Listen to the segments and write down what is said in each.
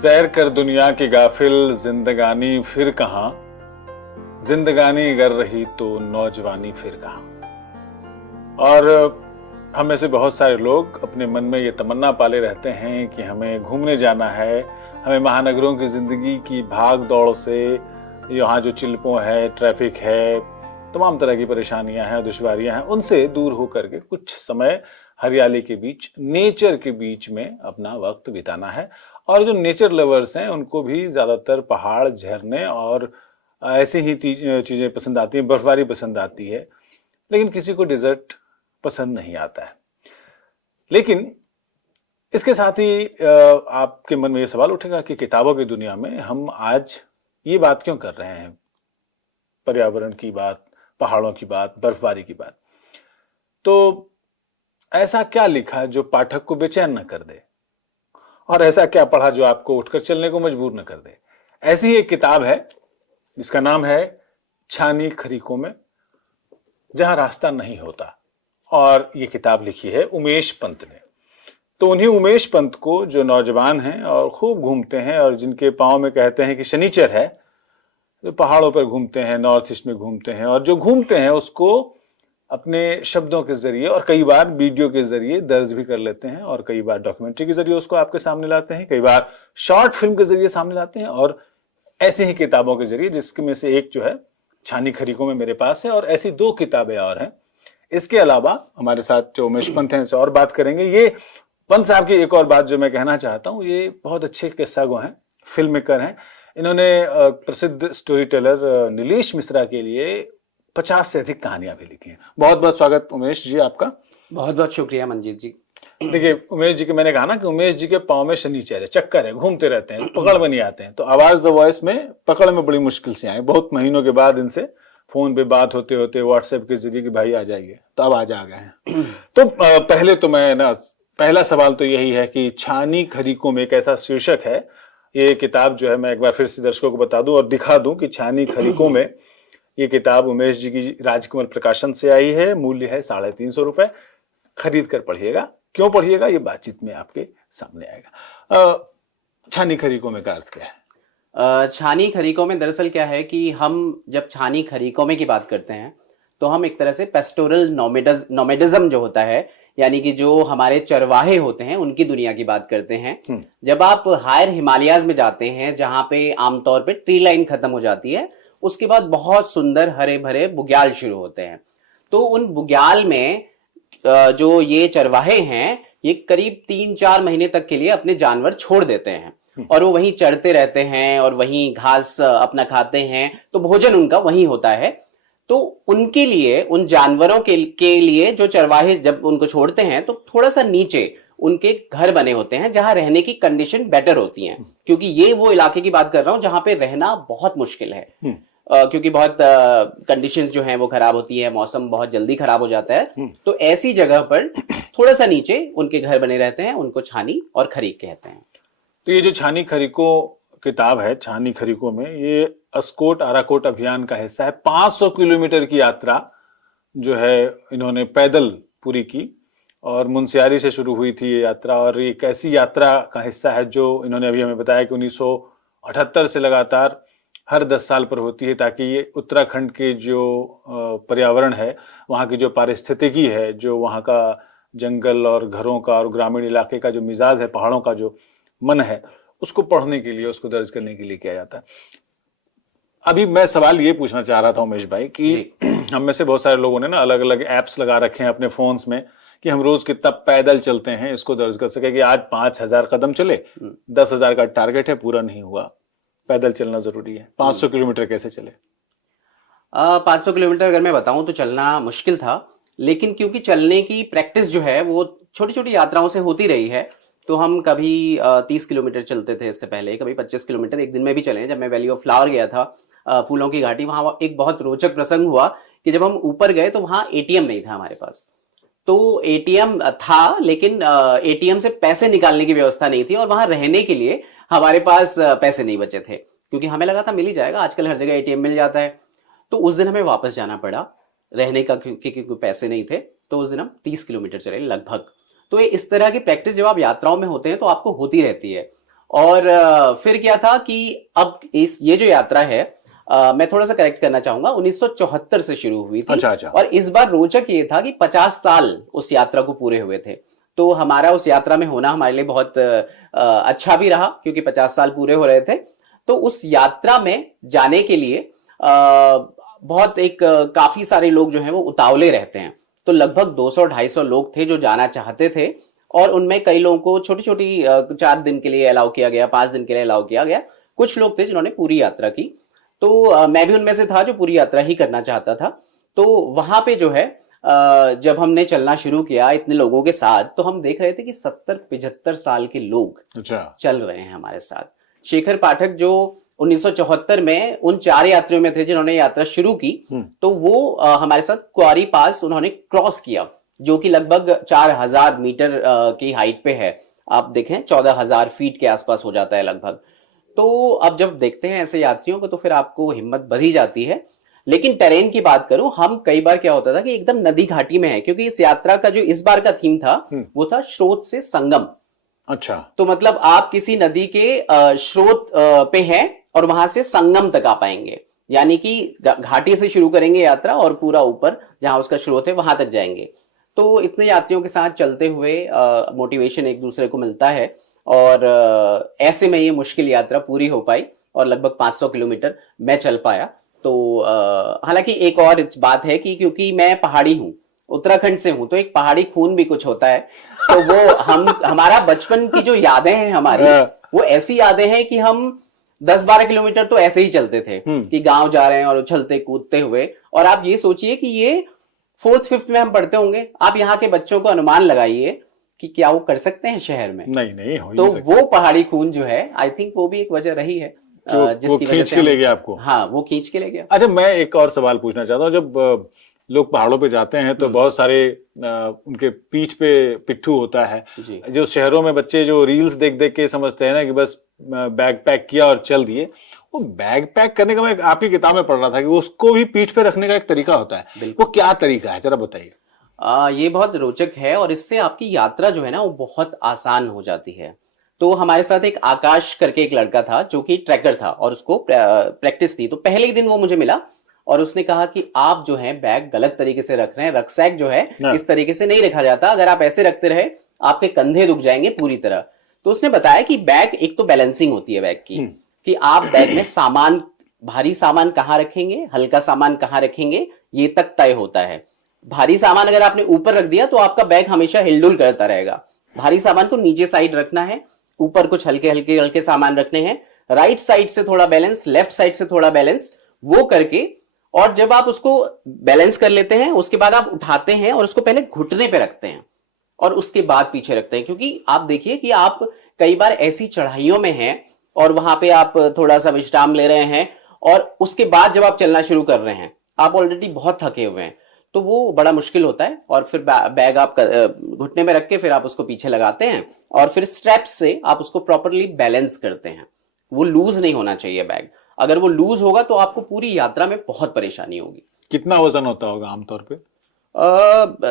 सैर कर दुनिया की गाफिल जिंदगानी फिर कहाँ, जिंदगानी गर रही तो नौजवानी फिर कहाँ। और हम में से बहुत सारे लोग अपने मन में ये तमन्ना पाले रहते हैं कि हमें घूमने जाना है, हमें महानगरों की जिंदगी की भाग दौड़ से, यहाँ जो चिल्पों है, ट्रैफिक है, तमाम तरह की परेशानियां हैं, दुश्वारियां हैं, उनसे दूर होकर के कुछ समय हरियाली के बीच, नेचर के बीच में अपना वक्त बिताना है। और जो नेचर लवर्स हैं उनको भी ज्यादातर पहाड़, झरने और ऐसी ही चीजें पसंद आती हैं, बर्फबारी पसंद आती है, लेकिन किसी को डिजर्ट पसंद नहीं आता है। लेकिन इसके साथ ही आपके मन में ये सवाल उठेगा कि किताबों की दुनिया में हम आज ये बात क्यों कर रहे हैं, पर्यावरण की बात, पहाड़ों की बात, बर्फबारी की बात। तो ऐसा क्या लिखा जो पाठक को बेचैन न कर दे, और ऐसा क्या पढ़ा जो आपको उठकर चलने को मजबूर न कर दे। ऐसी ही एक किताब है जिसका नाम है छानी खरीकों में जहां रास्ता नहीं होता, और ये किताब लिखी है उमेश पंत ने। तो उन्हीं उमेश पंत को, जो नौजवान हैं और खूब घूमते हैं और जिनके पांव में कहते हैं कि शनिचर है, जो पहाड़ों पर घूमते हैं, नॉर्थ ईस्ट में घूमते हैं, और जो घूमते हैं उसको अपने शब्दों के जरिए और कई बार वीडियो के जरिए दर्ज भी कर लेते हैं, और कई बार डॉक्यूमेंट्री के जरिए उसको आपके सामने लाते हैं, कई बार शॉर्ट फिल्म के जरिए सामने लाते हैं, और ऐसी ही किताबों के जरिए, जिसमें से एक जो है छानी खरीकों में मेरे पास है, और ऐसी दो किताबें और हैं। इसके अलावा हमारे साथ जो उमेश पंत हैं और बात करेंगे। ये पंत साहब की एक और बात जो मैं कहना चाहता हूँ, ये बहुत अच्छे किस्सा गो हैं, फिल्म मेकर हैं। इन्होंने प्रसिद्ध स्टोरी टेलर नीलेश मिश्रा के लिए 50 से अधिक कहानियां भी लिखी हैं। बहुत बहुत स्वागत उमेश जी आपका। बहुत बहुत शुक्रिया मंजीत जी। देखिए उमेश जी के, मैंने कहा ना कि उमेश जी के पांव में शनिचर है, चक्कर है, घूमते रहते हैं, पकड़ में नहीं आते हैं। तो आवाज द वॉइस में पकड़ में बड़ी मुश्किल से आए, बहुत महीनों के बाद इनसे फोन पे बात होते होते व्हाट्सएप के जरिए कि भाई आ जाइए, तो अब आज आ गए हैं। तो पहले तो मैं ना, पहला सवाल तो यही है कि छानी खरीकों में एक ऐसा शीर्षक है। ये किताब जो है, मैं एक बार फिर से दर्शकों को बता दूं और दिखा दूं कि छानी खरीकों में ये किताब उमेश जी की राजकमल प्रकाशन से आई है। मूल्य है 350 रुपए। खरीद कर पढ़िएगा। क्यों पढ़िएगा ये बातचीत में आपके सामने आएगा। छानी खरीकों में का अर्थ क्या है? छानी खरीकों में दरअसल क्या है कि हम जब छानी खरीकों में की बात करते हैं तो हम एक तरह से पेस्टोरल नोमेडिज्म जो होता है, यानी कि जो हमारे चरवाहे होते हैं, उनकी दुनिया की बात करते हैं। जब आप हायर हिमालयाज में जाते हैं, जहां पे आमतौर पे ट्री लाइन खत्म हो जाती है, उसके बाद बहुत सुंदर हरे भरे बुग्याल शुरू होते हैं। तो उन बुग्याल में जो ये चरवाहे हैं, ये करीब 3-4 महीने तक के लिए अपने जानवर छोड़ देते हैं और वो वहीं चरते रहते हैं और वहीं घास अपना खाते हैं। तो भोजन उनका वहीं होता है। तो उनके लिए, उन जानवरों के लिए जो चरवाहे जब उनको छोड़ते हैं तो थोड़ा सा नीचे उनके घर बने होते हैं जहां रहने की कंडीशन बेटर होती हैं, क्योंकि ये वो इलाके की बात कर रहा हूं जहां पे रहना बहुत मुश्किल है। क्योंकि बहुत कंडीशंस जो हैं वो खराब होती है, मौसम बहुत जल्दी खराब हो जाता है। तो ऐसी जगह पर थोड़ा सा नीचे उनके घर बने रहते हैं, उनको छानी और खरीक कहते हैं। तो ये जो छानी खरीकों किताब है, छानी खरीकों में, ये अस्कोट आराकोट अभियान का हिस्सा है। 500 किलोमीटर की यात्रा जो है इन्होंने पैदल पूरी की, और मुनस्यारी से शुरू हुई थी ये यात्रा। और एक ऐसी यात्रा का हिस्सा है जो इन्होंने अभी हमें बताया कि 1978 से लगातार हर 10 साल पर होती है, ताकि ये उत्तराखंड के जो पर्यावरण है, वहाँ की जो पारिस्थितिकी है, जो वहाँ का जंगल और घरों का और ग्रामीण इलाके का जो मिजाज है, पहाड़ों का जो मन है, उसको पढ़ने के लिए, उसको दर्ज करने के लिए किया जाता है। अभी मैं सवाल ये पूछना चाह रहा था उमेश भाई कि हम में से बहुत सारे लोगों ने ना अलग अलग एप्स लगा रखे हैं अपने फोन्स में कि हम रोज कितना पैदल चलते हैं, इसको दर्ज कर सके कि आज 5000 कदम चले, 10,000 का टारगेट है, पूरा नहीं हुआ। पैदल चलना जरूरी है। 500 किलोमीटर कैसे चले? 500 किलोमीटर अगर मैं बताऊं तो चलना मुश्किल था, लेकिन क्योंकि चलने की प्रैक्टिस जो है वो छोटी छोटी यात्राओं से होती रही है, तो हम कभी 30 किलोमीटर चलते थे इससे पहले, कभी 25 किलोमीटर एक दिन में भी चले। जब मैं वैली ऑफ फ्लावर गया था, फूलों की घाटी, वहां एक बहुत रोचक प्रसंग हुआ कि जब हम ऊपर गए तो वहां एटीएम नहीं था हमारे पास। तो एटीएम था, लेकिन एटीएम से पैसे निकालने की व्यवस्था नहीं थी, और वहां रहने के लिए हमारे पास पैसे नहीं बचे थे, क्योंकि हमें लगा था मिल ही जाएगा, आजकल हर जगह एटीएम मिल जाता है। तो उस दिन हमें वापस जाना पड़ा रहने का, क्योंकि पैसे नहीं थे। तो उस दिन हम 30 किलोमीटर चले लगभग। तो ये इस तरह की प्रैक्टिस जब आप यात्राओं में होते हैं तो आपको होती रहती है। और फिर क्या था कि अब ये जो यात्रा है, मैं थोड़ा सा करेक्ट करना चाहूंगा, 1974 से शुरू हुई थी। अच्छा। और इस बार रोचक ये था कि 50 साल उस यात्रा को पूरे हुए थे। तो हमारा उस यात्रा में होना हमारे लिए बहुत अच्छा भी रहा, क्योंकि 50 साल पूरे हो रहे थे। तो उस यात्रा में जाने के लिए बहुत काफी सारे लोग जो हैं वो उतावले रहते हैं। तो लगभग 200-250 लोग थे जो जाना चाहते थे, और उनमें कई लोगों को छोटी छोटी 4 दिन के लिए अलाउ किया गया, 5 दिन के लिए अलाउ किया गया। कुछ लोग थे जिन्होंने पूरी यात्रा की। तो मैं भी उनमें से था जो पूरी यात्रा ही करना चाहता था। तो वहां पे जो है जब हमने चलना शुरू किया इतने लोगों के साथ, तो हम देख रहे थे कि 70-75 साल के लोग अच्छा चल रहे हैं हमारे साथ। शेखर पाठक जो 1974 में उन 4 यात्रियों में थे जिन्होंने यात्रा शुरू की, तो वो हमारे साथ क्वारी पास उन्होंने क्रॉस किया, जो कि लगभग 4000 मीटर की हाइट पे है। आप देखें 14,000 फीट के आसपास हो जाता है लगभग। तो अब जब देखते हैं ऐसे यात्रियों को तो फिर आपको हिम्मत बढ़ी जाती है। लेकिन टेरेन की बात करूं, हम कई बार क्या होता था कि एकदम नदी घाटी में है, क्योंकि इस यात्रा का जो इस बार का थीम था वो था स्रोत से संगम। अच्छा। तो मतलब आप किसी नदी के स्रोत पे हैं और वहां से संगम तक आ पाएंगे, यानी कि घाटी से शुरू करेंगे यात्रा और पूरा ऊपर जहां उसका स्रोत है वहां तक जाएंगे। तो इतने यात्रियों के साथ चलते हुए मोटिवेशन एक दूसरे को मिलता है, और ऐसे में ये मुश्किल यात्रा पूरी हो पाई और लगभग 500 किलोमीटर मैं चल पाया। तो हालांकि एक और बात है कि क्योंकि मैं पहाड़ी हूं, उत्तराखंड से हूं, तो एक पहाड़ी खून भी कुछ होता है। तो वो हमारा बचपन की जो यादें हैं हमारी, वो ऐसी यादें हैं कि हम 10-12 किलोमीटर तो ऐसे ही चलते थे कि गांव जा रहे हैं और उछलते कूदते हुए। और आप ये सोचिए कि ये 4th-5th में हम पढ़ते होंगे। आप यहाँ के बच्चों को अनुमान लगाइए कि क्या वो कर सकते हैं शहर में। नहीं हो तो नहीं वो पहाड़ी खून जो है, आई थिंक वो भी एक वजह रही है वो खींच के ले गया आपको। हाँ, वो खींच के ले गया। अच्छा, मैं एक और सवाल पूछना चाहता हूँ। जब लोग पहाड़ों पे जाते हैं तो बहुत सारे उनके पीठ पे पिट्ठू होता है। जो शहरों में बच्चे जो रील्स देख देख के समझते हैं ना कि बस बैग पैक किया और चल दिए, वो बैग पैक करने का मैं आपकी किताब में पढ़ रहा था कि उसको भी पीठ पे रखने का एक तरीका होता है। वो क्या तरीका है, जरा बताइए। ये बहुत रोचक है, और इससे आपकी यात्रा जो है ना वो बहुत आसान हो जाती है। तो हमारे साथ एक आकाश करके एक लड़का था जो कि ट्रैकर था, और उसको प्रैक्टिस थी। तो पहले ही दिन वो मुझे मिला और उसने कहा कि आप जो है बैग गलत तरीके से रख रहे हैं। रक्सैक जो है इस तरीके से नहीं रखा जाता, अगर आप ऐसे रखते रहे आपके कंधे दुख जाएंगे पूरी तरह। तो उसने बताया कि बैग एक तो बैलेंसिंग होती है बैग की, कि आप बैग में सामान, भारी सामान कहाँ रखेंगे, हल्का सामान कहाँ रखेंगे, ये तक तय होता है। भारी सामान अगर आपने ऊपर रख दिया तो आपका बैग हमेशा हिलडुल करता रहेगा। भारी सामान को नीचे साइड रखना है, ऊपर कुछ हल्के हल्के हल्के सामान रखने हैं, राइट साइड से थोड़ा बैलेंस, लेफ्ट साइड से थोड़ा बैलेंस, वो करके। और जब आप उसको बैलेंस कर लेते हैं उसके बाद आप उठाते हैं और उसको पहले घुटने पे रखते हैं और उसके बाद पीछे रखते हैं। क्योंकि आप देखिए कि आप कई बार ऐसी चढ़ाइयों में हैं और वहां पे आप थोड़ा सा विश्राम ले रहे हैं, और उसके बाद जब आप चलना शुरू कर रहे हैं आप ऑलरेडी बहुत थके हुए हैं, तो वो बड़ा मुश्किल होता है। और फिर बैग आप घुटने में रख के फिर आप उसको पीछे लगाते हैं और फिर स्ट्रैप्स से आप उसको प्रॉपरली बैलेंस करते हैं। वो लूज नहीं होना चाहिए बैग, अगर वो लूज होगा तो आपको पूरी यात्रा में बहुत परेशानी होगी। कितना वजन होता होगा आमतौर पे?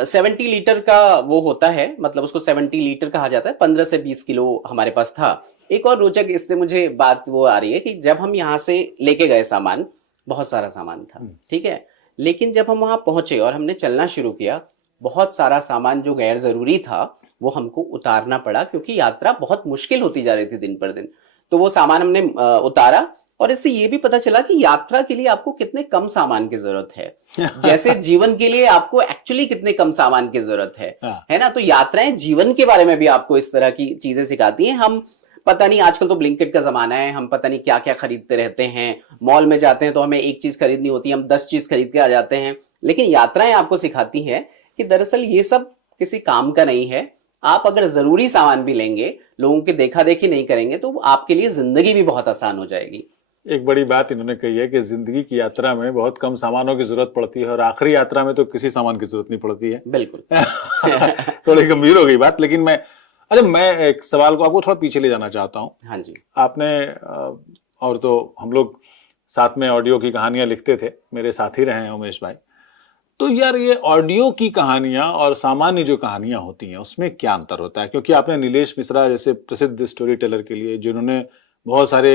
70 लीटर का वो होता है, मतलब उसको 70 लीटर कहा जाता है। 15 से 20 किलो हमारे पास था। एक और रोचक इससे मुझे बात वो आ रही है कि जब हम यहाँ से लेके गए सामान, बहुत सारा सामान था, ठीक है, लेकिन जब हम वहां पहुंचे और हमने चलना शुरू किया, बहुत सारा सामान जो गैर जरूरी था वो हमको उतारना पड़ा, क्योंकि यात्रा बहुत मुश्किल होती जा रही थी दिन पर दिन। तो वो सामान हमने उतारा, और इससे ये भी पता चला कि यात्रा के लिए आपको कितने कम सामान की जरूरत है, जैसे जीवन के लिए आपको एक्चुअली कितने कम सामान की जरूरत है ना। तो यात्राएं जीवन के बारे में भी आपको इस तरह की चीजें सिखाती हैं। हम पता नहीं, आजकल तो ब्लिंकिट का जमाना है, हम पता नहीं क्या क्या खरीदते रहते हैं। मॉल में जाते हैं तो हमें एक चीज खरीदनी होती है, हम 10 चीज खरीद के आ जाते हैं। लेकिन यात्राएं आपको सिखाती हैं कि दरअसल ये सब किसी काम का नहीं है। आप अगर जरूरी सामान भी लेंगे, लोगों की देखा देखी नहीं करेंगे, तो आपके लिए जिंदगी भी बहुत आसान हो जाएगी। एक बड़ी बात इन्होंने कही है कि जिंदगी की यात्रा में बहुत कम सामानों की जरूरत पड़ती है और आखिरी यात्रा में तो किसी सामान की जरूरत नहीं पड़ती है। बिल्कुल। थोड़ी गंभीर हो गई बात, लेकिन मैं एक सवाल को आपको थोड़ा पीछे ले जाना चाहता हूँ। हाँ जी। आपने और तो हम लोग साथ में ऑडियो की कहानियां लिखते थे, मेरे साथी रहे हैं उमेश भाई। तो यार ये ऑडियो की कहानियां और सामान्य जो कहानियां होती हैं उसमें क्या अंतर होता है? क्योंकि आपने नीलेश मिश्रा जैसे प्रसिद्ध स्टोरी टेलर के लिए जिन्होंने बहुत सारे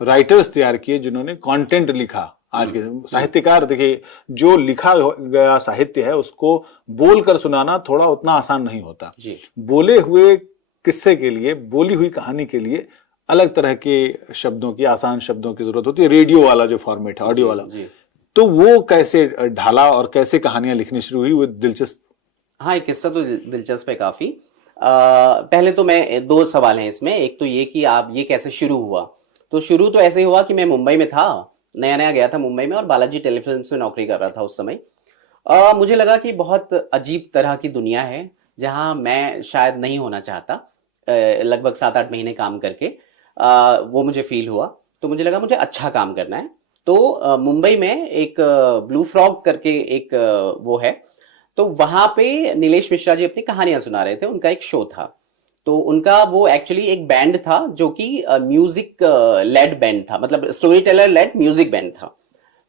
राइटर्स तैयार किए, जिन्होंने कंटेंट लिखा, आज के साहित्यकार, देखिए जो लिखा गया साहित्य है उसको बोलकर सुनाना थोड़ा उतना आसान नहीं होता। जी। बोले हुए किस्से के लिए, बोली हुई कहानी के लिए अलग तरह के शब्दों की, आसान शब्दों की जरूरत होती है। रेडियो वाला जो फॉर्मेट है, ऑडियो वाला, जी। तो वो कैसे ढाला और कैसे कहानियां लिखनी शुरू हुई, वो दिलचस्प। हाँ, एक किस्सा तो दिलचस्प है काफी। पहले तो मैं, दो सवाल हैं इसमें। एक तो ये कि आप ये कैसे शुरू हुआ। तो शुरू तो ऐसे हुआ कि मैं मुंबई में था, नया नया गया था मुंबई में, और बालाजी टेलीफिल्म्स में नौकरी कर रहा था उस समय। मुझे लगा कि बहुत अजीब तरह की दुनिया है जहां मैं शायद नहीं होना चाहता। लगभग 7-8 महीने काम करके वो मुझे फील हुआ। तो मुझे लगा मुझे अच्छा काम करना है। तो मुंबई में एक ब्लू फ्रॉग करके एक वो है, तो वहां पे नीलेश मिश्रा जी अपनी कहानियां सुना रहे थे, उनका एक शो था। तो उनका वो एक्चुअली एक बैंड था जो कि म्यूजिक लेड बैंड था, मतलब story teller led music band था।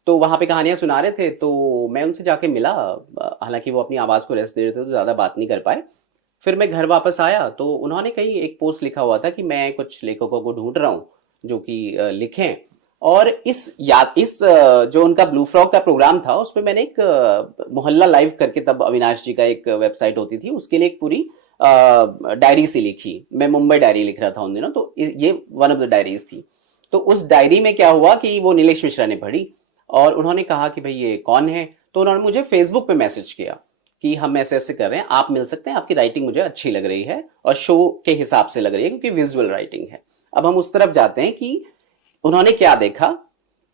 तो वहां पे कहानियां सुना रहे थे, तो मैं उनसे जाके मिला। हालांकि वो अपनी आवाज को रेस्ट दे रहे थे तो ज्यादा बात नहीं कर पाए। फिर मैं घर वापस आया तो उन्होंने कहीं एक पोस्ट लिखा हुआ था कि मैं कुछ लेखकों को ढूंढ रहा हूँ जो कि लिखें। और जो उनका ब्लू फ्रॉग का प्रोग्राम था उसमें मैंने एक मोहल्ला लाइव करके, तब अविनाश जी का एक वेबसाइट होती थी, उसके लिए एक पूरी डायरी सी लिखी। मैं मुंबई डायरी लिख रहा था उन दिनों, तो ये वन ऑफ द डायरीज थी। तो उस डायरी में क्या हुआ कि वो नीलेश मिश्रा ने पढ़ी और उन्होंने कहा कि भाई ये कौन है। तो उन्होंने मुझे फेसबुक पे मैसेज किया कि हम ऐसे ऐसे कर रहे हैं, आप मिल सकते हैं, आपकी राइटिंग मुझे अच्छी लग रही है और शो के हिसाब से लग रही है क्योंकि विजुअल राइटिंग है। अब हम उस तरफ जाते हैं कि उन्होंने क्या देखा।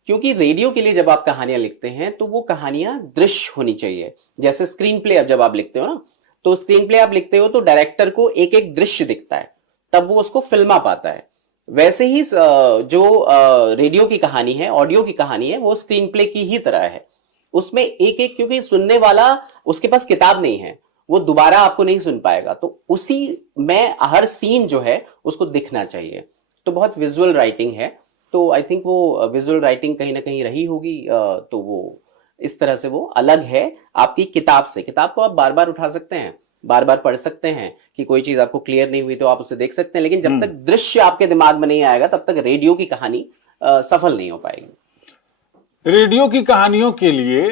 क्योंकि रेडियो के लिए जब आप कहानियां लिखते हैं तो वो कहानियां दृश्य होनी चाहिए। जैसे स्क्रीन प्ले अब जब आप लिखते हो ना, तो स्क्रीन प्ले आप लिखते हो तो डायरेक्टर को एक एक दृश्य दिखता है, तब वो उसको फिल्मा पाता है। वैसे ही जो रेडियो की कहानी है, ऑडियो की कहानी है, वो स्क्रीन प्ले की ही तरह है। उसमें एक एक, क्योंकि सुनने वाला उसके पास किताब नहीं है, वो दोबारा आपको नहीं सुन पाएगा, तो उसी में हर सीन जो है उसको दिखना चाहिए। तो बहुत विजुअल राइटिंग है। तो आई थिंक वो विजुअल राइटिंग कहीं ना कहीं रही होगी। तो वो इस तरह से वो अलग है आपकी किताब से। किताब को आप बार बार उठा सकते हैं, बार बार पढ़ सकते हैं, कि कोई चीज आपको क्लियर नहीं हुई तो आप उसे देख सकते हैं, लेकिन जब तक दृश्य आपके दिमाग में नहीं आएगा तब तक रेडियो की कहानी सफल नहीं हो पाएगी। रेडियो की कहानियों के लिए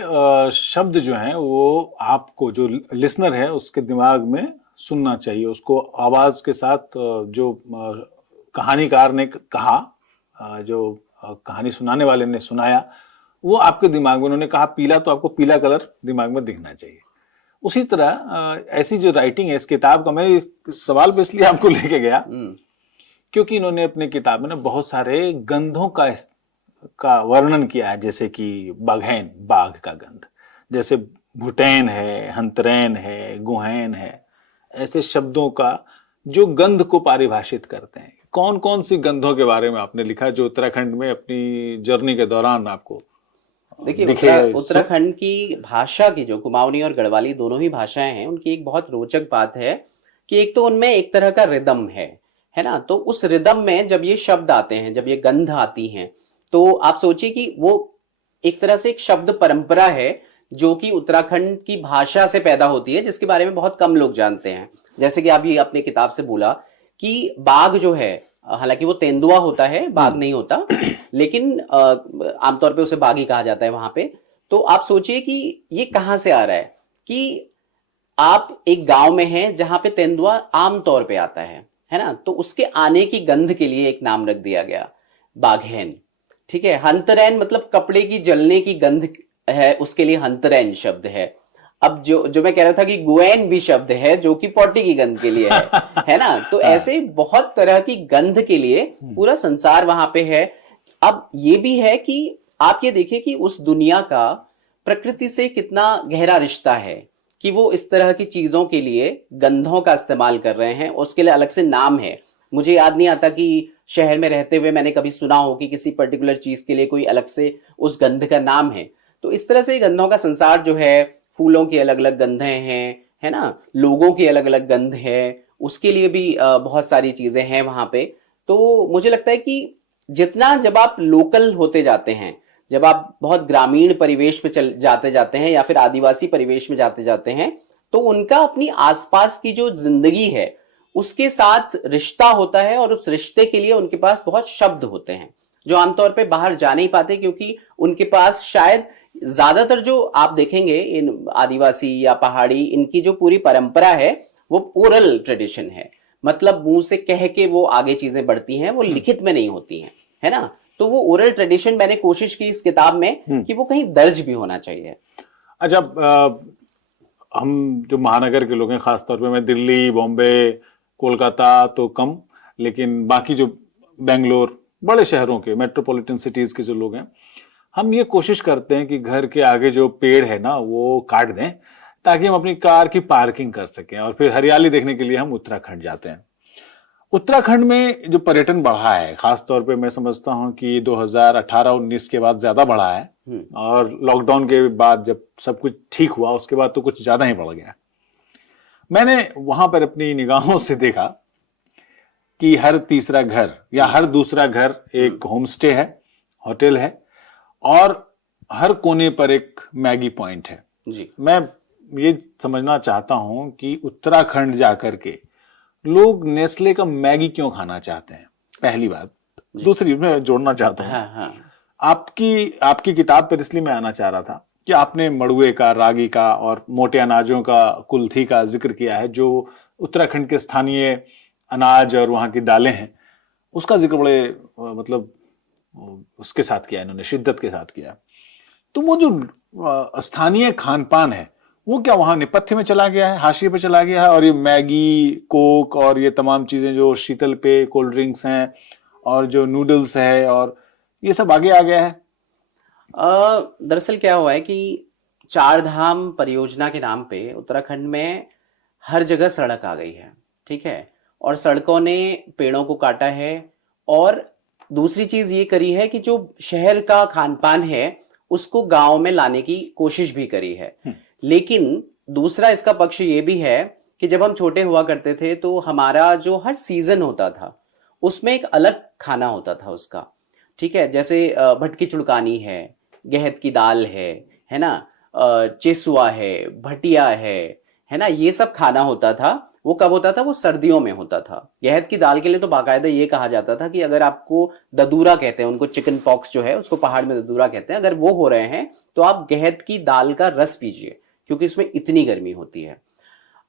शब्द जो हैं वो आपको, जो लिसनर है, उसके दिमाग में सुनना चाहिए। उसको आवाज के साथ जो कहानीकार ने कहा, जो कहानी सुनाने वाले ने सुनाया, वो आपके दिमाग में, उन्होंने कहा पीला तो आपको पीला कलर दिमाग में दिखना चाहिए। उसी तरह ऐसी जो राइटिंग है इस किताब का, मैं सवाल पे इसलिए आपको लेके गया क्योंकि इन्होंने अपनी किताब में ना बहुत सारे गंधों का वर्णन किया है। जैसे कि बाघैन, बाघ का गंध, जैसे भुटैन है, हंतरैन है, गुहैन है, ऐसे शब्दों का जो गंध को पारिभाषित करते हैं। कौन कौन सी गंधों के बारे में आपने लिखा जो उत्तराखंड में अपनी जर्नी के दौरान आपको देखिए, उत्तराखंड की भाषा की, जो कुमाऊनी और गढ़वाली दोनों ही भाषाएं हैं, उनकी एक बहुत रोचक बात है कि एक तो उनमें एक तरह का रिदम है ना। तो उस रिदम में जब ये शब्द आते हैं, जब ये गंध आती हैं, तो आप सोचिए कि वो एक तरह से एक शब्द परंपरा है जो कि उत्तराखंड की भाषा से पैदा होती है, जिसके बारे में बहुत कम लोग जानते हैं। जैसे कि आप ये अपने किताब से बोला कि बाघ जो है, हालांकि वो तेंदुआ होता है, बाघ नहीं होता, लेकिन आमतौर पे उसे बाघ ही कहा जाता है वहां पे। तो आप सोचिए कि ये कहां से आ रहा है कि आप एक गांव में हैं जहां पे तेंदुआ आमतौर पे आता है ना। तो उसके आने की गंध के लिए एक नाम रख दिया गया, बाघैन। ठीक है। हंतरैन मतलब कपड़े की जलने की गंध है, उसके लिए हंतरैन शब्द है। अब जो मैं कह रहा था कि गुएन भी शब्द है जो कि पॉटी की गंध के लिए है ना। तो ऐसे बहुत तरह की गंध के लिए पूरा संसार वहां पे है। अब ये भी है कि आप ये देखिए कि उस दुनिया का प्रकृति से कितना गहरा रिश्ता है कि वो इस तरह की चीजों के लिए गंधों का इस्तेमाल कर रहे हैं। उसके लिए अलग से नाम है। मुझे याद नहीं आता कि शहर में रहते हुए मैंने कभी सुना हो कि किसी पर्टिकुलर चीज के लिए कोई अलग से उस गंध का नाम है। तो इस तरह से गंधों का संसार जो है, फूलों की अलग अलग गंधें हैं, है ना, लोगों की अलग अलग गंध है, उसके लिए भी बहुत सारी चीजें हैं वहां पे। तो मुझे लगता है कि जितना जब आप लोकल होते जाते हैं जब आप बहुत ग्रामीण परिवेश में चल जाते जाते हैं या फिर आदिवासी परिवेश में जाते जाते हैं, तो उनका अपनी आसपास की जो जिंदगी है उसके साथ रिश्ता होता है, और उस रिश्ते के लिए उनके पास बहुत शब्द होते हैं जो आमतौर पे बाहर जा नहीं पाते, क्योंकि उनके पास शायद ज्यादातर जो आप देखेंगे इन आदिवासी या पहाड़ी, इनकी जो पूरी परंपरा है वो ओरल ट्रेडिशन है, मतलब मुंह से कह के वो आगे चीजें बढ़ती हैं, वो लिखित में नहीं होती हैं, है ना। तो वो ओरल ट्रेडिशन मैंने कोशिश की इस किताब में कि वो कहीं दर्ज भी होना चाहिए। अच्छा, हम जो महानगर के लोग हैं, खासतौर पे मैं दिल्ली, बॉम्बे, कोलकाता तो कम, लेकिन बाकी जो बेंगलोर, बड़े शहरों के मेट्रोपॉलिटन सिटीज के जो लोग हैं, हम ये कोशिश करते हैं कि घर के आगे जो पेड़ है ना वो काट दें ताकि हम अपनी कार की पार्किंग कर सकें, और फिर हरियाली देखने के लिए हम उत्तराखंड जाते हैं। उत्तराखंड में जो पर्यटन बढ़ा है, खासतौर पे मैं समझता हूं कि 2018-19 के बाद ज्यादा बढ़ा है, और लॉकडाउन के बाद जब सब कुछ ठीक हुआ उसके बाद तो कुछ ज्यादा ही बढ़ गया। मैंने वहां पर अपनी निगाहों से देखा कि हर तीसरा घर या हर दूसरा घर एक होमस्टे है, होटल है, और हर कोने पर एक मैगी पॉइंट है जी। मैं ये समझना चाहता हूं कि उत्तराखंड जाकर के लोग नेस्ले का मैगी क्यों खाना चाहते हैं, पहली बात। दूसरी मैं जोड़ना चाहता हूं, हाँ। आपकी किताब पर इसलिए मैं आना चाह रहा था कि आपने मड़ुए का, रागी का और मोटे अनाजों का, कुल्थी का जिक्र किया है, जो उत्तराखंड के स्थानीय अनाज और वहां की दालें हैं, उसका जिक्र बड़े मतलब उसके साथ किया, इन्होंने शिद्दत के साथ किया। तो वो जो स्थानीय खान पान है वो क्या वहां नेपथ्य में चला गया है, हाशिए पे चला गया है, और ये मैगी, कोक और ये तमाम चीजें जो शीतल पेय, कोल्ड ड्रिंक्स हैं और जो नूडल्स है, और ये सब आगे आ गया है? दरअसल क्या हुआ है कि चार धाम परियोजना के नाम पे उत्तराखंड में हर जगह सड़क आ गई है, ठीक है, और सड़कों ने पेड़ों को काटा है, और दूसरी चीज ये करी है कि जो शहर का खान पान है उसको गांव में लाने की कोशिश भी करी है। लेकिन दूसरा इसका पक्ष ये भी है कि जब हम छोटे हुआ करते थे तो हमारा जो हर सीजन होता था उसमें एक अलग खाना होता था उसका, ठीक है, जैसे भटकी चुड़कानी है, गेहत की दाल है ना, चेसुआ है, भटिया है ना, ये सब खाना होता था। वो कब होता था? वो सर्दियों में होता था। गेहत की दाल के लिए तो बाकायदा ये कहा जाता था कि अगर आपको ददूरा कहते हैं, उनको चिकन पॉक्स जो है उसको पहाड़ में ददूरा कहते हैं, अगर वो हो रहे हैं तो आप गेहत की दाल का रस पीजिए क्योंकि इसमें इतनी गर्मी होती है।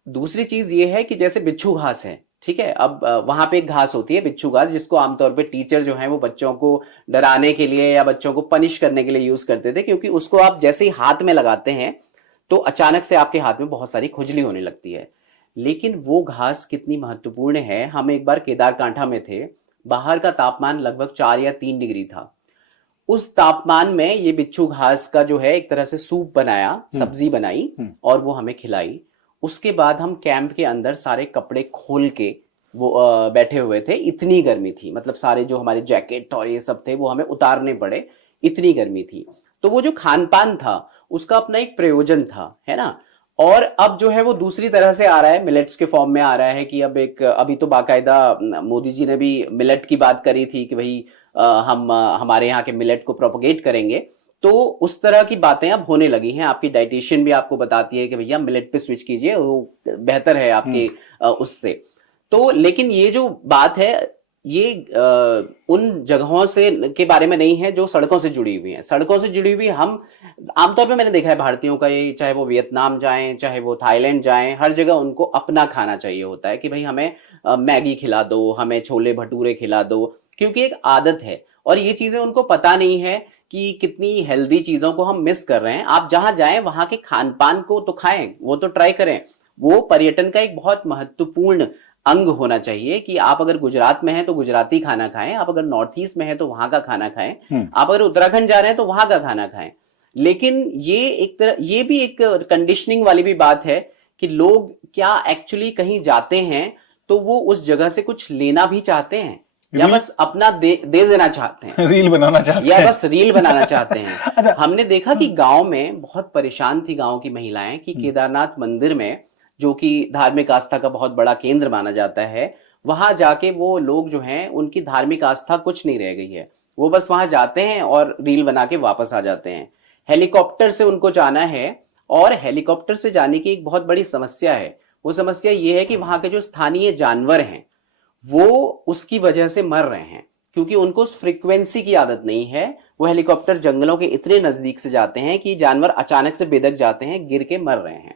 दूसरी चीज ये है कि जैसे बिच्छू घास है, ठीक है, अब वहां पे एक घास होती है बिच्छू घास, जिसको आमतौर पे टीचर जो है वो बच्चों को डराने के लिए या बच्चों को पनिश करने के लिए यूज करते थे, क्योंकि उसको आप जैसे ही हाथ में लगाते हैं तो अचानक से आपके हाथ में बहुत सारी खुजली होने लगती है। लेकिन वो घास कितनी महत्वपूर्ण है। हम एक बार केदारकांठा में थे, बाहर का तापमान लगभग 4 या 3 डिग्री था। उस तापमान में ये बिच्छू घास का जो है एक तरह से सूप बनाया, सब्जी बनाई और वो हमें खिलाई। उसके बाद हम कैंप के अंदर सारे कपड़े खोल के वो बैठे हुए थे, इतनी गर्मी थी, मतलब सारे जो हमारे जैकेट और ये सब थे वो हमें उतारने पड़े, इतनी गर्मी थी। तो वो जो खान पान था उसका अपना एक प्रयोजन था, है ना। और अब जो है वो दूसरी तरह से आ रहा है, मिलेट्स के फॉर्म में आ रहा है कि अब एक अभी तो बाकायदा मोदी जी ने भी मिलेट की बात करी थी कि भाई हम हमारे यहाँ के मिलेट को प्रोपोगेट करेंगे। तो उस तरह की बातें अब होने लगी हैं। आपकी डाइटिशियन भी आपको बताती है कि भैया मिलेट पे स्विच कीजिए, वो बेहतर है आपके उससे। तो लेकिन ये जो बात है ये उन जगहों से के बारे में नहीं है जो सड़कों से जुड़ी हुई हैं। सड़कों से जुड़ी हुई हम आमतौर पे मैंने देखा है भारतीयों का, ये चाहे वो वियतनाम जाएं चाहे वो थाईलैंड जाएं, हर जगह उनको अपना खाना चाहिए होता है कि भाई हमें मैगी खिला दो, हमें छोले भटूरे खिला दो, क्योंकि एक आदत है। और ये चीजें उनको पता नहीं है कि कितनी हेल्दी चीजों को हम मिस कर रहे हैं। आप जहां जाएं वहां के खान पान को तो खाएं, वो तो ट्राई करें। वो पर्यटन का एक बहुत महत्वपूर्ण अंग होना चाहिए कि आप अगर गुजरात में हैं तो गुजराती खाना खाएं, आप अगर नॉर्थ ईस्ट में हैं तो वहां का खाना खाएं, आप अगर उत्तराखंड जा रहे हैं तो वहां का खाना खाएं। लेकिन ये एक तरह ये भी एक कंडीशनिंग वाली भी बात है कि लोग क्या एक्चुअली कहीं जाते हैं तो वो उस जगह से कुछ लेना भी चाहते हैं या बस अपना दे देना चाहते हैं, रील बनाना चाहते हैं, या बस रील बनाना चाहते हैं। अच्छा। हमने देखा कि गांव में बहुत परेशान थी गांव की महिलाएं कि केदारनाथ मंदिर में, जो कि धार्मिक आस्था का बहुत बड़ा केंद्र माना जाता है, वहां जाके वो लोग जो हैं उनकी धार्मिक आस्था कुछ नहीं रह गई है। वो बस वहां जाते हैं और रील बना के वापस आ जाते हैं। हेलीकॉप्टर से उनको जाना है, और हेलीकॉप्टर से जाने की एक बहुत बड़ी समस्या है। वो समस्या ये है कि वहां के जो स्थानीय जानवर हैं वो उसकी वजह से मर रहे हैं, क्योंकि उनको उस फ्रीक्वेंसी की आदत नहीं है। वो हेलीकॉप्टर जंगलों के इतने नजदीक से जाते हैं कि जानवर अचानक से बेदक जाते हैं, गिर के मर रहे हैं।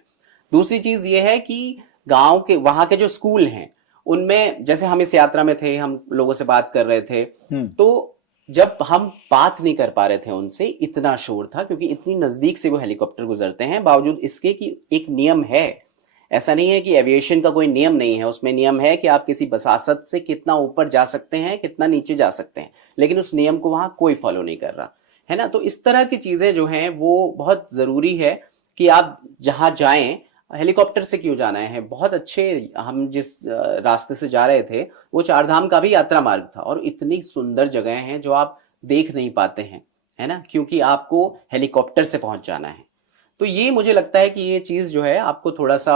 दूसरी चीज ये है कि गांव के वहां के जो स्कूल हैं उनमें, जैसे हम इस यात्रा में थे, हम लोगों से बात कर रहे थे, तो जब हम बात नहीं कर पा रहे थे उनसे, इतना शोर था, क्योंकि इतनी नजदीक से वो हेलीकॉप्टर गुजरते हैं। बावजूद इसके कि एक नियम है, ऐसा नहीं है कि एविएशन का कोई नियम नहीं है, उसमें नियम है कि आप किसी बसासत से कितना ऊपर जा सकते हैं, कितना नीचे जा सकते हैं, लेकिन उस नियम को वहां कोई फॉलो नहीं कर रहा है ना। तो इस तरह की चीजें जो हैं वो बहुत जरूरी है कि आप जहां जाएं, हेलीकॉप्टर से क्यों जाना है। बहुत अच्छे, हम जिस रास्ते से जा रहे थे वो चारधाम का भी यात्रा मार्ग था, और इतनी सुंदर जगह हैं जो आप देख नहीं पाते हैं, है ना, क्योंकि आपको हेलीकॉप्टर से पहुंच जाना है। तो ये मुझे लगता है कि ये चीज जो है आपको थोड़ा सा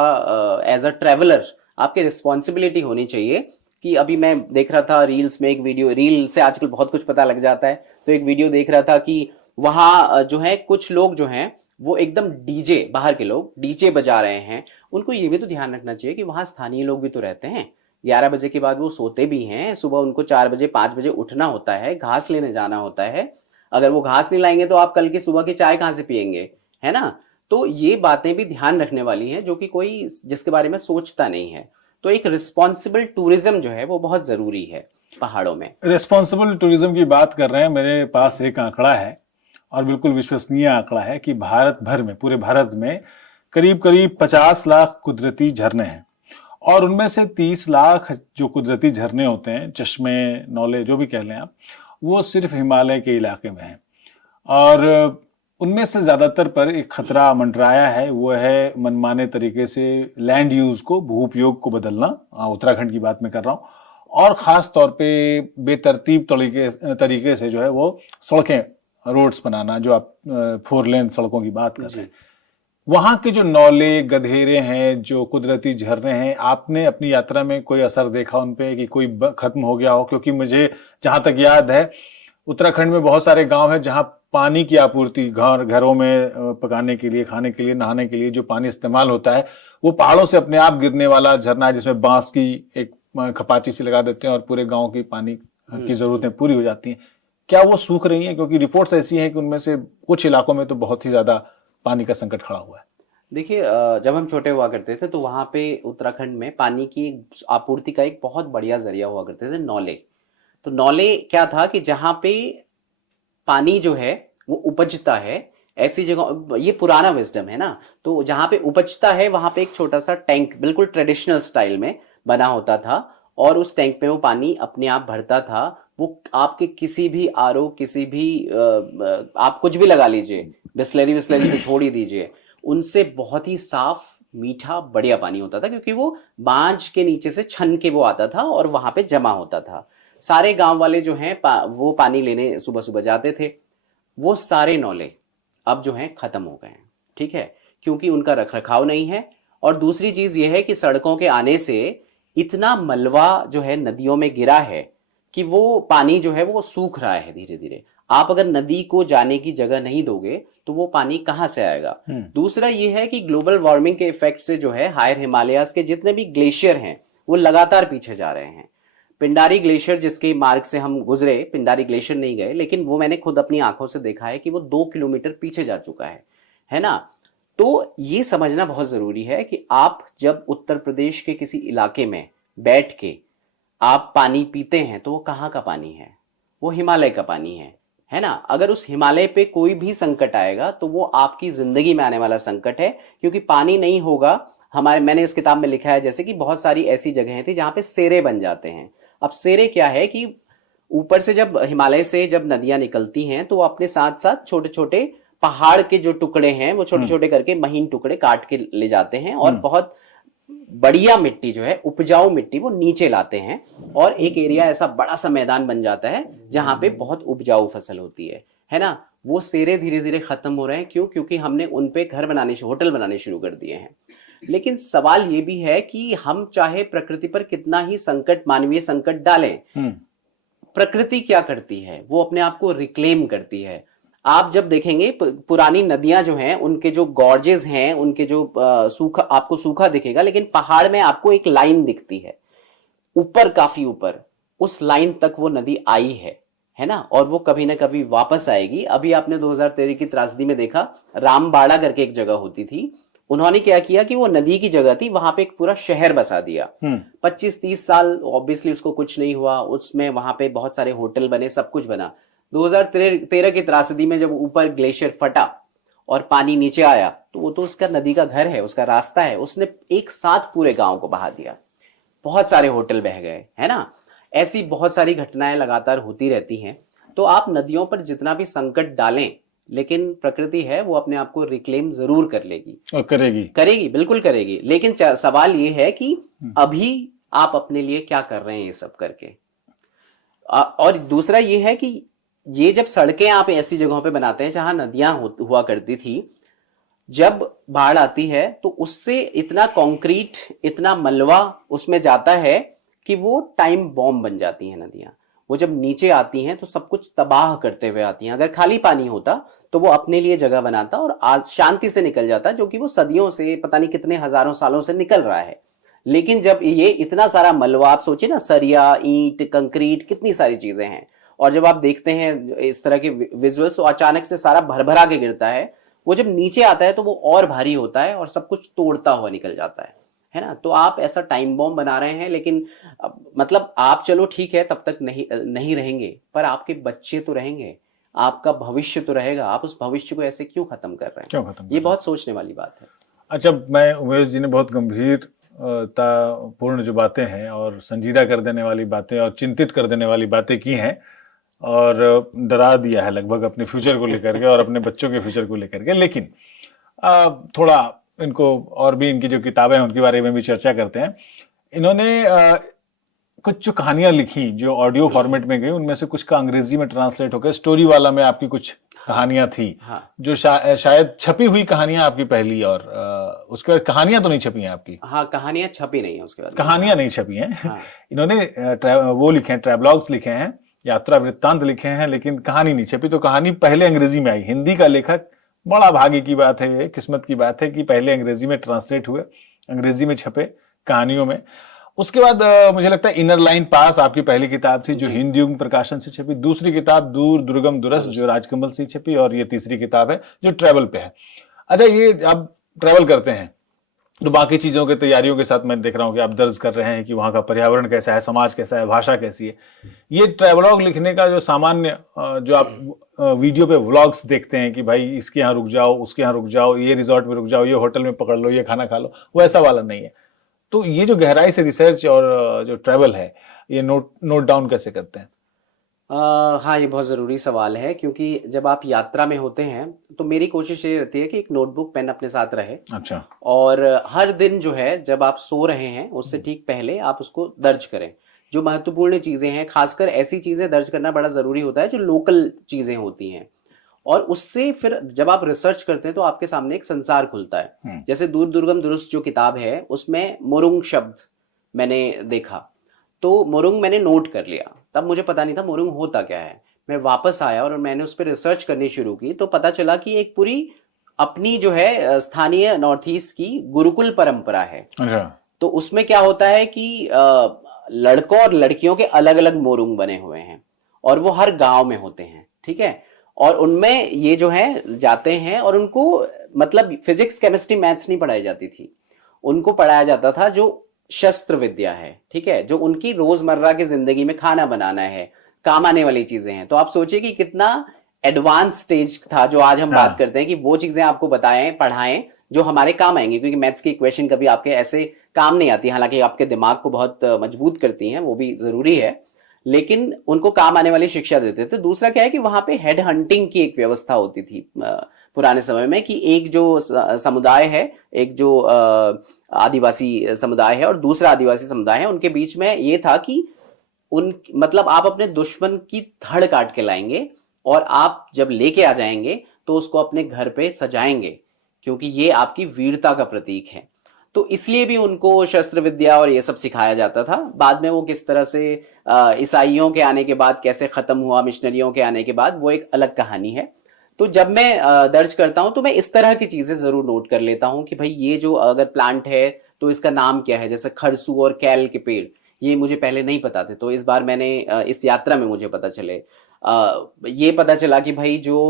एज अ ट्रेवलर आपकी रिस्पॉन्सिबिलिटी होनी चाहिए। कि अभी मैं देख रहा था रील्स में एक वीडियो, रील से आजकल बहुत कुछ पता लग जाता है, तो एक वीडियो देख रहा था कि वहां जो है कुछ लोग जो हैं वो एकदम डीजे, बाहर के लोग डीजे बजा रहे हैं। उनको ये भी तो ध्यान रखना चाहिए कि वहां स्थानीय लोग भी तो रहते हैं। 11 बजे के बाद वो सोते भी हैं, सुबह उनको 4 बजे 5 बजे उठना होता है, घास लेने जाना होता है। अगर वो घास नहीं लाएंगे तो आप कल की सुबह की चाय कहां से पियेंगे, है ना। तो ये बातें भी ध्यान रखने वाली हैं, जो कि कोई जिसके बारे में सोचता नहीं है। तो एक रिस्पॉन्सिबल टूरिज्म जो है वो बहुत जरूरी है पहाड़ों में। रिस्पॉन्सिबल टूरिज्म की बात कर रहे हैं, मेरे पास एक आंकड़ा है और बिल्कुल विश्वसनीय आंकड़ा है कि भारत भर में, पूरे भारत में करीब करीब 50 लाख कुदरती झरने हैं, और उनमें से 30 लाख जो कुदरती झरने होते हैं, चश्मे, नौले, जो भी कह लें आप, वो सिर्फ हिमालय के इलाके में हैं। और उनमें से ज्यादातर पर एक खतरा मंडराया है, वो है मनमाने तरीके से लैंड यूज को, भू उपयोग को बदलना। उत्तराखंड की बात मैं कर रहा हूँ। और खास तौर पे बेतरतीब तरीके से जो है वो सड़कें, रोड्स बनाना, जो आप 4 लेन सड़कों की बात कर रहे हैं। वहां के जो नौले, गधेरे हैं, जो कुदरती झरने हैं, आपने अपनी यात्रा में कोई असर देखा उन पे कि कोई खत्म हो गया हो? क्योंकि मुझे जहां तक याद है, उत्तराखंड में बहुत सारे गांव हैं जहां पानी की आपूर्ति, घरों में पकाने के लिए, खाने के लिए, नहाने के लिए जो पानी इस्तेमाल होता है, वो पहाड़ों से अपने आप गिरने वाला झरना है, जिसमें बांस की एक खपाची सी लगा देते हैं और पूरे गांव की पानी की जरूरतें पूरी हो जाती हैं। क्या वो सूख रही हैं? क्योंकि रिपोर्ट्स ऐसी हैं कि उनमें से कुछ इलाकों में तो बहुत ही ज्यादा पानी का संकट खड़ा हुआ है। देखिए, जब हम छोटे हुआ करते थे तो वहां पे उत्तराखंड में पानी की आपूर्ति का एक बहुत बढ़िया जरिया हुआ करते थे, नौले। तो नौले क्या था कि जहां पे पानी जो है वो उपजता है, ऐसी जगह, ये पुराना विजडम है ना, तो जहां पे उपजता है वहां पे एक छोटा सा टैंक बिल्कुल ट्रेडिशनल स्टाइल में बना होता था, और उस टैंक में वो पानी अपने आप भरता था। वो आपके किसी भी आरओ, किसी भी आप कुछ भी लगा लीजिए, बिस्लरी तो छोड़ ही दीजिए, उनसे बहुत ही साफ, मीठा, बढ़िया पानी होता था, क्योंकि वो बांझ के नीचे से छन के वो आता था और वहां पे जमा होता था। सारे गांव वाले जो हैं वो पानी लेने सुबह सुबह जाते थे। वो सारे नौले अब जो हैं खत्म हो गए हैं, ठीक है, क्योंकि उनका रखरखाव नहीं है। और दूसरी चीज ये है कि सड़कों के आने से इतना मलबा जो है नदियों में गिरा है कि वो पानी जो है वो सूख रहा है धीरे धीरे। आप अगर नदी को जाने की जगह नहीं दोगे तो वो पानी कहां से आएगा। दूसरा ये है कि ग्लोबल वार्मिंग के इफेक्ट से जो है हायर हिमालयाज के जितने भी ग्लेशियर हैं वो लगातार पीछे जा रहे हैं। पिंडारी ग्लेशियर जिसके मार्ग से हम गुजरे, पिंडारी ग्लेशियर नहीं गए, लेकिन वो मैंने खुद अपनी आंखों से देखा है कि वो 2 किलोमीटर पीछे जा चुका है ना। तो ये समझना बहुत जरूरी है कि आप जब उत्तर प्रदेश के किसी इलाके में बैठ के आप पानी पीते हैं तो वो कहाँ का पानी है? वो हिमालय का पानी है ना। अगर उस हिमालय पे कोई भी संकट आएगा तो वो आपकी जिंदगी में आने वाला संकट है, क्योंकि पानी नहीं होगा। मैंने इस किताब में लिखा है जैसे कि बहुत सारी ऐसी जगहें थी जहां पे सेरे बन जाते हैं। अब सेरे क्या है कि ऊपर से जब हिमालय से जब नदियां निकलती हैं तो वो अपने साथ साथ छोटे छोटे पहाड़ के जो टुकड़े हैं वो छोटे छोटे करके महीन टुकड़े काट के ले जाते हैं, और बहुत बढ़िया मिट्टी जो है, उपजाऊ मिट्टी, वो नीचे लाते हैं, और एक एरिया ऐसा बड़ा सा मैदान बन जाता है जहां पे बहुत उपजाऊ फसल होती है ना। वो सेरे धीरे धीरे खत्म हो रहे हैं। क्यों? क्योंकि हमने उन पे घर बनाने, होटल बनाने शुरू कर दिए हैं। लेकिन सवाल ये भी है कि हम चाहे प्रकृति पर कितना ही संकट, मानवीय संकट डालें, प्रकृति क्या करती है, वो अपने आप को रिक्लेम करती है। आप जब देखेंगे पुरानी नदियां जो हैं, उनके जो गॉर्जेस हैं, उनके जो सूखा, आपको सूखा दिखेगा, लेकिन पहाड़ में आपको एक लाइन दिखती है ऊपर, काफी ऊपर, उस लाइन तक वो नदी आई है ना, और वो कभी ना कभी वापस आएगी। अभी आपने 2013 की त्रासदी में देखा, रामबाड़ा करके एक जगह होती थी, उन्होंने क्या किया कि वो नदी की जगह थी, वहां पे एक पूरा शहर बसा दिया। 25-30 साल ऑब्वियसली उसको कुछ नहीं हुआ, उसमें वहां पे बहुत सारे होटल बने, सब कुछ बना। 2013 की त्रासदी में जब ऊपर ग्लेशियर फटा और पानी नीचे आया, तो वो तो उसका नदी का घर है, उसका रास्ता है, उसने एक साथ पूरे गांव को बहा दिया, बहुत सारे होटल बह गए, है ना। ऐसी बहुत सारी घटनाएं लगातार होती रहती हैं। तो आप नदियों पर जितना भी संकट डालें, लेकिन प्रकृति है वो अपने आप को रिक्लेम जरूर कर लेगी और करेगी, बिल्कुल करेगी। लेकिन सवाल ये है कि अभी आप अपने लिए क्या कर रहे हैं ये सब करके। और दूसरा ये है कि ये जब सड़कें आप ऐसी जगहों पे बनाते हैं जहां नदियां हुआ करती थी, जब बाढ़ आती है तो उससे इतना कंक्रीट, इतना मलबा उसमें जाता है कि वो टाइम बॉम्ब बन जाती हैं नदियां। वो जब नीचे आती हैं तो सब कुछ तबाह करते हुए आती हैं। अगर खाली पानी होता तो वो अपने लिए जगह बनाता और आज शांति से निकल जाता, जो कि वो सदियों से, पता नहीं कितने हजारों सालों से निकल रहा है। लेकिन जब ये इतना सारा मलबा, आप सोचिए ना, सरिया, ईंट, कंक्रीट, कितनी सारी चीजें हैं, और जब आप देखते हैं इस तरह के विजुअल्स तो अचानक से सारा भरभरा के गिरता है। वो जब नीचे आता है तो वो और भारी होता है और सब कुछ तोड़ता हुआ निकल जाता है ना। तो आप ऐसा टाइम बॉम्ब बना रहे हैं, लेकिन मतलब आप चलो ठीक है तब तक नहीं रहेंगे, पर आपके बच्चे तो रहेंगे, आपका भविष्य तो रहेगा। आप उस भविष्य को ऐसे क्यों खत्म कर रहे हैं? ये बहुत सोचने वाली बात है। अच्छा, मैं उमेश जी ने बहुत गंभीरता पूर्ण जो बातें हैं और संजीदा कर देने वाली बातें और चिंतित कर देने वाली बातें की हैं और डरा दिया है लगभग अपने फ्यूचर को लेकर के और अपने बच्चों के फ्यूचर को लेकर के। लेकिन थोड़ा इनको और भी, इनकी जो किताबें हैं उनके बारे में भी चर्चा करते हैं। इन्होंने कुछ जो कहानियां लिखी जो ऑडियो फॉर्मेट में गई, उनमें से कुछ का अंग्रेजी में ट्रांसलेट होकर स्टोरी वाला में आपकी कुछ कहानियां थी। हाँ। जो शायद छपी हुई कहानियां आपकी पहली, और उसके बाद कहानियां तो नहीं छपी हैं आपकी? हाँ, कहानियां छपी नहीं है, उसके बाद कहानियां नहीं छपी हैं। हाँ। इन्होंने वो लिखे हैं, ट्रैवलॉग्स लिखे हैं, यात्रा वृत्तांत लिखे हैं, लेकिन कहानी नहीं छपी। तो कहानी पहले अंग्रेजी में आई। हिंदी का लेखक, बड़ा भाग्य की बात है, किस्मत की बात है कि पहले अंग्रेजी में ट्रांसलेट हुए, अंग्रेजी में छपे कहानियों में। उसके बाद मुझे लगता है इनर लाइन पास आपकी पहली किताब थी जो हिंद युग प्रकाशन से छपी। दूसरी किताब दूर दुर्गम दुरस जो राजकमल से छपी, और ये तीसरी किताब है जो ट्रैवल पे है। अच्छा, ये आप ट्रैवल करते हैं तो बाकी चीजों की तैयारियों के साथ मैं देख रहा हूं कि आप दर्ज कर रहे हैं कि वहां का पर्यावरण कैसा है, समाज कैसा है, भाषा कैसी है। ये ट्रैवलॉग लिखने का जो सामान्य जो आप वीडियो पे व्लॉग्स देखते हैं कि भाई इसके यहाँ रुक जाओ, उसके यहाँ रुक जाओ, ये रिजॉर्ट में रुक जाओ, ये होटल में पकड़ लो, ये खाना खा लो, वो ऐसा वाला नहीं है। तो ये जो गहराई से रिसर्च और जो ट्रैवल है, ये नोट डाउन कैसे करते हैं? हाँ, ये बहुत ज़रूरी सवाल है, क्योंकि जब आप यात्रा में होते हैं तो मेरी कोशिश ये रहती है कि एक नोटबुक पेन अपने साथ रहे। अच्छा। और हर दिन जो है, जब आप सो रहे हैं उससे ठीक पहले आप उसको दर्ज करें। जो महत्वपूर्ण चीज़ें हैं, खासकर ऐसी चीज़ें दर्ज करना बड़ा ज़रूरी होता है जो लोकल चीज़ें होती हैं। और उससे फिर जब आप रिसर्च करते हैं तो आपके सामने एक संसार खुलता है। जैसे दूर दुर्गम दुरुस्त जो किताब है, उसमें मोरुंग शब्द मैंने देखा, तो मोरुंग मैंने नोट कर लिया। तब मुझे पता नहीं था मोरुंग होता क्या है। मैं वापस आया और मैंने उस पर रिसर्च करनी शुरू की, तो पता चला कि एक पूरी अपनी जो है स्थानीय नॉर्थ ईस्ट की गुरुकुल परंपरा है। तो उसमें क्या होता है कि लड़कों और लड़कियों के अलग अलग मोरुंग बने हुए हैं और वो हर गांव में होते हैं, ठीक है। और उनमें ये जो है जाते हैं और उनको मतलब फिजिक्स, केमिस्ट्री, मैथ्स नहीं पढ़ाई जाती थी, उनको पढ़ाया जाता था जो शस्त्र विद्या है, ठीक है, जो उनकी रोजमर्रा की जिंदगी में खाना बनाना है, काम आने वाली चीजें हैं। तो आप सोचिए कि कितना एडवांस स्टेज था जो आज हम बात करते हैं कि वो चीजें आपको बताएं, पढ़ाएं जो हमारे काम आएंगे, क्योंकि मैथ्स की इक्वेशन कभी आपके ऐसे काम नहीं आती, हालांकि आपके दिमाग को बहुत मजबूत करती हैं, वो भी जरूरी है, लेकिन उनको काम आने वाली शिक्षा देते थे। दूसरा क्या है कि वहां पे हेड हंटिंग की एक व्यवस्था होती थी पुराने समय में, कि एक जो समुदाय है, एक जो आदिवासी समुदाय है और दूसरा आदिवासी समुदाय है, उनके बीच में ये था कि मतलब आप अपने दुश्मन की धड़ काट के लाएंगे और आप जब लेके आ जाएंगे तो उसको अपने घर पे सजाएंगे, क्योंकि ये आपकी वीरता का प्रतीक है। तो इसलिए भी उनको शस्त्र विद्या और ये सब सिखाया जाता था। बाद में वो किस तरह से ईसाइयों के आने के बाद कैसे खत्म हुआ, मिशनरियों के आने के बाद, वो एक अलग कहानी है। तो जब मैं दर्ज करता हूं तो मैं इस तरह की चीजें जरूर नोट कर लेता हूं कि भाई ये जो अगर प्लांट है तो इसका नाम क्या है। जैसे खरसू और कैल के पेड़, ये मुझे पहले नहीं पता थे, तो इस बार मैंने इस यात्रा में मुझे पता चले। ये पता चला कि भाई जो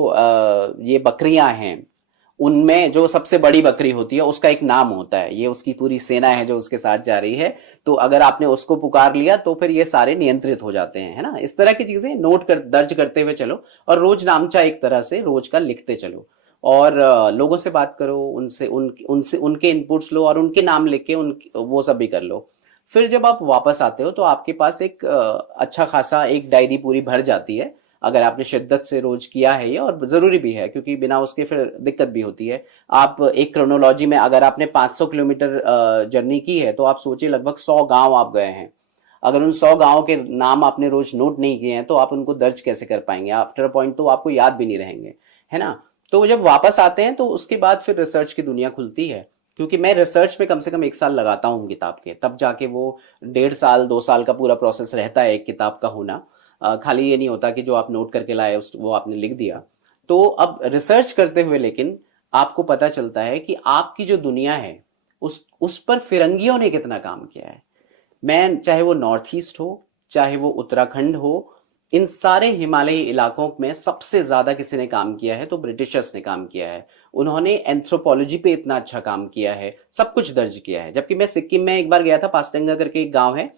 ये बकरियां हैं उनमें जो सबसे बड़ी बकरी होती है उसका एक नाम होता है, ये उसकी पूरी सेना है जो उसके साथ जा रही है, तो अगर आपने उसको पुकार लिया तो फिर ये सारे नियंत्रित हो जाते हैं, है ना। इस तरह की चीजें नोट कर दर्ज करते हुए चलो, और रोज नामचा एक तरह से रोज का लिखते चलो, और लोगों से बात करो, उनसे उनके इनपुट्स लो और उनके नाम लिख के वो सब भी कर लो। फिर जब आप वापस आते हो तो आपके पास एक अच्छा खासा एक डायरी पूरी भर जाती है, अगर आपने शिद्दत से रोज किया है ये, और जरूरी भी है क्योंकि बिना उसके फिर दिक्कत भी होती है। आप एक क्रोनोलॉजी में अगर आपने 500 किलोमीटर जर्नी की है तो आप सोचिए लगभग 100 गांव आप गए हैं। अगर उन 100 गांव के नाम आपने रोज नोट नहीं किए हैं तो आप उनको दर्ज कैसे कर पाएंगे, आफ्टर अ पॉइंट तो आपको याद भी नहीं रहेंगे, है ना। तो जब वापस आते हैं तो उसके बाद फिर रिसर्च की दुनिया खुलती है, क्योंकि मैं रिसर्च में कम से कम 1 साल लगाता हूँ किताब के, तब जाके वो 1.5 साल 2 साल का पूरा प्रोसेस रहता है एक किताब का होना। खाली ये नहीं होता कि जो आप नोट करके लाए वो आपने लिख दिया। तो अब रिसर्च करते हुए लेकिन आपको पता चलता है कि आपकी जो दुनिया है उस पर फिरंगियों ने कितना काम किया है। मैं चाहे वो नॉर्थ ईस्ट हो, चाहे वो उत्तराखंड हो, इन सारे हिमालयी इलाकों में सबसे ज्यादा किसी ने काम किया है तो ब्रिटिशर्स ने काम किया है। उन्होंने एंथ्रोपोलॉजी पे इतना अच्छा काम किया है, सब कुछ दर्ज किया है। जबकि मैं सिक्किम में एक बार गया था, पासडंगा करके एक गांव है,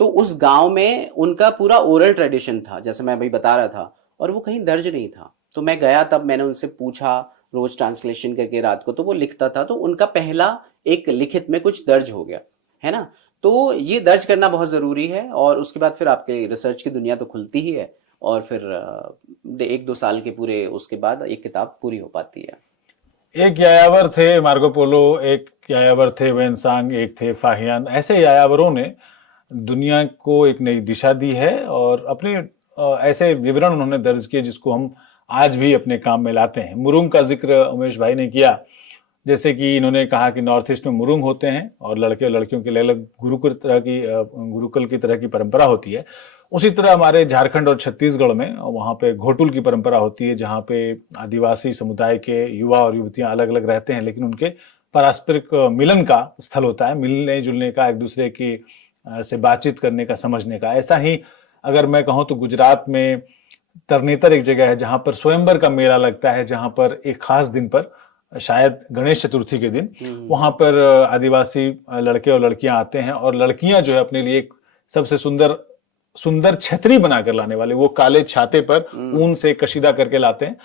तो उस गांव में उनका पूरा ओरल ट्रेडिशन था, जैसे मैं अभी बता रहा था, और वो कहीं दर्ज नहीं था। तो मैं गया, तब मैंने उनसे पूछा रोज ट्रांसलेशन करके रात को, तो वो लिखता था, तो उनका पहला एक लिखित में कुछ दर्ज हो गया, है ना। तो ये दर्ज करना बहुत जरूरी है, और उसके बाद फिर आपके रिसर्च की दुनिया तो खुलती ही है, और फिर 1-2 साल के पूरे उसके बाद एक किताब पूरी हो पाती है। एक यायावर थे मार्को पोलो, एक यायावर थे वेनसांग, एक थे फाहियान। ऐसे यायावरों ने दुनिया को एक नई दिशा दी है, और अपने ऐसे विवरण उन्होंने दर्ज किए जिसको हम आज भी अपने काम में लाते हैं। मुरुंग का जिक्र उमेश भाई ने किया, जैसे कि इन्होंने कहा कि नॉर्थ ईस्ट में मुरुंग होते हैं और लड़के और लड़कियों के लिए अलग गुरुकुल की तरह की परंपरा होती है। उसी तरह हमारे झारखंड और छत्तीसगढ़ में वहाँ पे घोटुल की परंपरा होती है, जहाँ पे आदिवासी समुदाय के युवा और युवतियां अलग अलग रहते हैं, लेकिन उनके पारस्परिक मिलन का स्थल होता है, मिलने जुलने का, एक दूसरे की से बातचीत करने का, समझने का। ऐसा ही अगर मैं कहूँ तो गुजरात में तरनेतर एक जगह है जहाँ पर स्वयंवर का मेला लगता है, जहाँ पर एक खास दिन पर, शायद गणेश चतुर्थी के दिन, वहां पर आदिवासी लड़के और लड़कियां आते हैं, और लड़कियां जो है अपने लिए एक सबसे सुंदर छतरी बनाकर लाने वाले, वो काले छाते पर ऊन से कशीदा करके लाते हैं,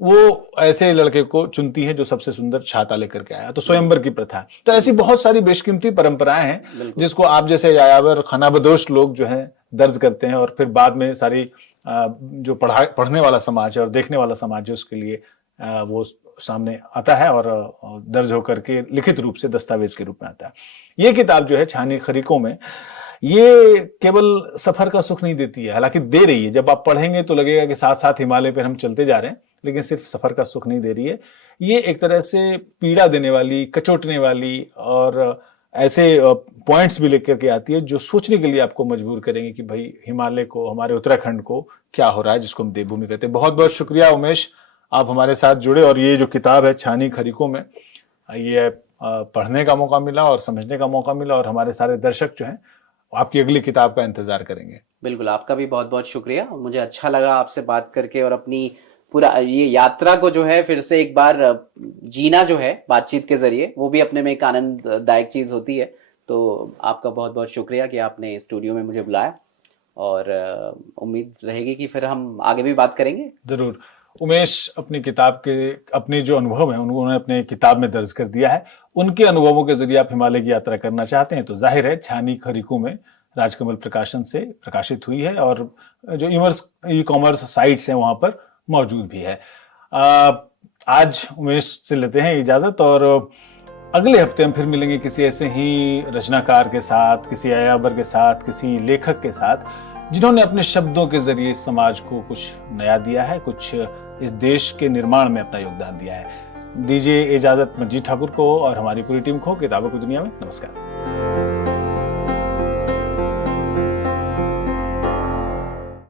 वो ऐसे लड़के को चुनती है जो सबसे सुंदर छाता लेकर के आया। तो स्वयंवर की प्रथा। तो ऐसी बहुत सारी बेशकीमती परंपराएं हैं जिसको आप जैसे यायावर खानाबदोश लोग जो है दर्ज करते हैं, और फिर बाद में सारी जो पढ़ने वाला समाज है और देखने वाला समाज है उसके लिए वो सामने आता है और दर्ज होकर के लिखित रूप से दस्तावेज के रूप में आता है। ये किताब जो है छानी खरीकों में, ये केवल सफर का सुख नहीं देती है, हालांकि दे रही है। जब आप पढ़ेंगे तो लगेगा कि साथ साथ हिमालय पर हम चलते जा रहे हैं, लेकिन सिर्फ सफर का सुख नहीं दे रही है। ये एक तरह से पीड़ा देने वाली, कचोटने वाली और ऐसे पॉइंट्स भी लेकर के आती है जो सोचने के लिए आपको मजबूर करेंगे कि भाई हिमालय को, हमारे उत्तराखंड को क्या हो रहा है, जिसको हम देवभूमि कहते हैं। बहुत बहुत शुक्रिया उमेश, आप हमारे साथ जुड़े, और ये जो किताब है छानी खरीकों में, ये पढ़ने का मौका मिला और समझने का मौका मिला, और हमारे सारे दर्शक जो हैं आपकी अगली किताब का इंतजार करेंगे। बिल्कुल, आपका भी बहुत बहुत शुक्रिया। मुझे अच्छा लगा आपसे बात करके, और अपनी पूरा ये यात्रा को जो है फिर से एक बार जीना जो है बातचीत के जरिए, वो भी अपने में एक आनंददायक चीज होती है। तो आपका बहुत बहुत शुक्रिया कि आपने स्टूडियो में मुझे बुलाया, और उम्मीद रहेगी कि फिर हम आगे भी बात करेंगे। जरूर। उमेश अपनी किताब के, अपने जो अनुभव है उन्होंने अपने किताब में दर्ज कर दिया है। उनके अनुभवों के जरिए आप हिमालय की यात्रा करना चाहते हैं तो जाहिर है छानी खरीकों में राजकमल प्रकाशन से प्रकाशित हुई है, और जो ई कॉमर्स साइट्स हैं वहां पर मौजूद भी है। आज उमेश से लेते हैं इजाजत, और अगले हफ्ते हम फिर मिलेंगे किसी ऐसे ही रचनाकार के साथ, किसी यायावर के साथ, किसी लेखक के साथ, जिन्होंने अपने शब्दों के जरिए समाज को कुछ नया दिया है, कुछ इस देश के निर्माण में अपना योगदान दिया है। दीजिए इजाजत मंजीत ठाकुर को और हमारी पूरी टीम को किताबों की दुनिया में। नमस्कार।